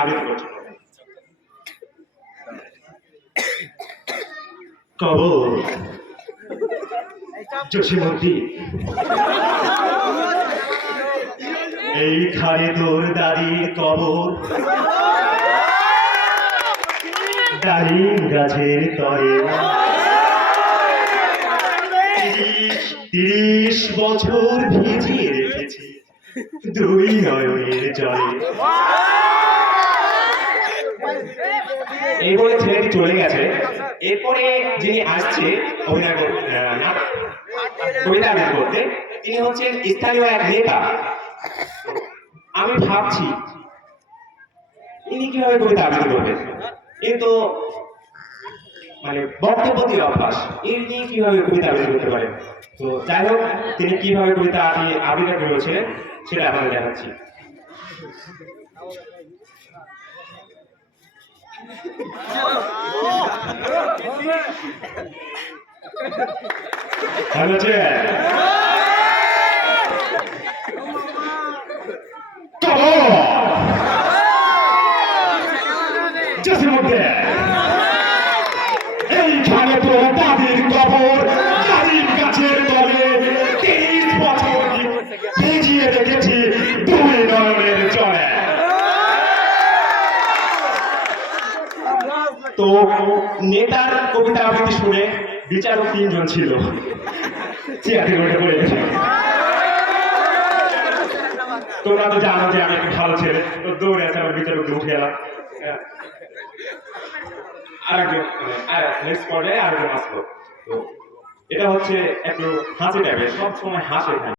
আবৃত্তি করছিল। কবর জসীমউদ্দিন, এইখানে তোর দাদির কবর, ডালিম গাছের তলে ৩০ বছর ভিজিয়ে রেখেছি দুই নয়নের জলে। এই বলে ছেলেটি চলে গেছে। এরপরে যিনি আসছে অভিনয় কবিতা আবৃত্তি করতে, তিনি হচ্ছেন স্থানীয় এক নেতা। আমি ভাবছি ইনি কিভাবে কবিতা আবৃত্তি করবেন, কিন্তু মানে বক্তব্যের অভ্যাস, এর নিয়ে কিভাবে কবিতা আবৃত্তি করতে পারেন। তো যাই হোক, তিনি কিভাবে কবিতা আবৃত্তি করেছিলেন সেটা আপনাদের দেখাচ্ছি। ভালো আছে? এইখানে তো দাদির কবর, দাদির গাছের তলে ৩০ বছর ভিজিয়ে রেখেছি দুই নয়নের জলে। তো নেতার কবিতা আবৃত্তি শুনে বিচারক ৩ জন ছিল, চেয়ার থেকে উঠে পড়ে গেছে। তোমরা তো জানো যে আমি একটু ভালো ছেলে, তো দৌড়ে আছে আমার বিচারককে উঠে এলাম। আরেকজন নেক্সট পর্যায়ে আরেকজন আসলো। তো এটা হচ্ছে একটু হাসি টাইপের, সব সময় হাসে।